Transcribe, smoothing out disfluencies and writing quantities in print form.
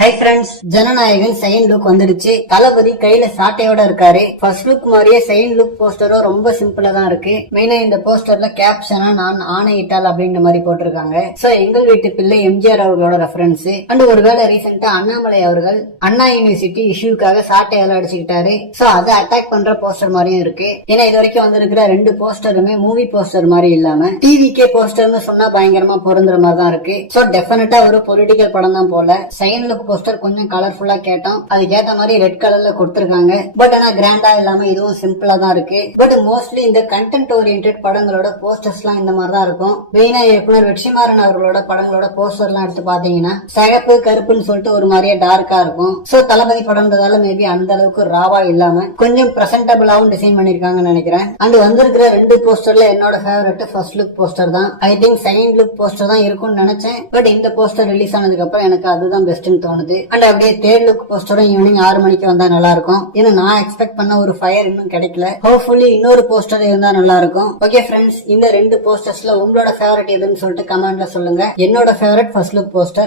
High friends, Jananayagan second look வந்துருச்சு. தளபதி கையில சாட்டையோட இருக்காரு. ஃபர்ஸ்ட் லுக் மாதிரியே செகண்ட் லுக் போஸ்டரும் ரொம்ப சிம்பிளா தான் இருக்கு. மெயினா இந்த போஸ்டர்ல கேப்ஷனா நான் ஆணையிட்டால் அப்படின்ற மாதிரி போட்டிருக்காங்க. சோ எங்கள் வீட்டு பிள்ளை எம்ஜிஆர் அவர்களோட ரெஃபரன்ஸ். அண்ட் ஒருவேளை ரீசெண்டா அண்ணாமலை அவர்கள் அண்ணா யூனிவர்சிட்டி இஷ்யூக்காக சாட்டையால அடிச்சுக்கிட்டாரு. சோ அதை அட்டாக் பண்ற போஸ்டர் மாதிரியும் இருக்கு. ஏன்னா இது வரைக்கும் வந்திருக்கிற ரெண்டு போஸ்டருமே மூவி போஸ்டர் மாதிரி இல்லாம டிவிக்கே போஸ்டர்னு சொன்னா பயங்கரமா பொருந்துற மாதிரி தான் இருக்கு. சோ டெஃபினட்டா ஒரு பொலிட்டிக்கல் படம் தான் போல. செகண்ட் லுக் போஸ்டர் கொஞ்சம் கலர்ஃபுல்லா கேட்டோம். அதுக்கேத்த மாதிரி ரெட் கலர்ல கொடுத்திருக்காங்க. பட் ஆனா கிராண்டா இல்லாம இதுவும் சிம்பிளா தான் இருக்கு. பட் மோஸ்ட்லி இந்த கண்டென்ட் ஓரியன்டட் படங்களோட போஸ்டர்ஸ் எல்லாம் இந்த மாதிரி தான் இருக்கும். மெயினா இயக்குனர் வெற்றிமாறன் அவர்களோட படங்களோட போஸ்டர் எல்லாம் எடுத்து பாத்தீங்கன்னா சிகப்பு கருப்புன்னு சொல்லிட்டு ஒரு மாதிரியே டார்க்கா இருக்கும். சோ தளபதி படம்ன்றதால மேபி அந்த அளவுக்கு ராவா இல்லாம கொஞ்சம் பிரசன்டபிளாவும் டிசைன் பண்ணிருக்காங்கன்னு நினைக்கிறேன். அண்ட் வந்திருக்கிற ரெண்டு போஸ்டர்ல என்னோட ஃபேவரட் ஃபர்ஸ்ட் லுக் போஸ்டர் தான். I think second look poster தான் இருக்கும்னு நினைச்சேன். பட் இந்த போஸ்டர் ரிலீஸ் ஆனதுக்கு அப்புறம் எனக்கு அதுதான் பெஸ்ட்னு தோணுது. அண்ட் அப்படியே தேர்ட் லுக் போஸ்டரும் ஈவினிங் 6 மணிக்கு வந்தா நல்லா இருக்கும். ஏன்னா நான் எக்ஸ்பெக்ட் பண்ண ஒரு ஃபயர் இன்னும் கிடைக்கல. ஹோப்ஃபுல்லி இன்னொரு போஸ்டர் இருந்தா நல்லா இருக்கும். ஓகே ஃப்ரெண்ட்ஸ், இந்த ரெண்டு போஸ்டர்ஸ்ல உங்களோட ஃபேவரட் எதுன்னு சொல்லிட்டு கமெண்ட்ல சொல்லுங்க. என்னோட ஃபேவரட் ஃபர்ஸ்ட் லுக் போஸ்டர்.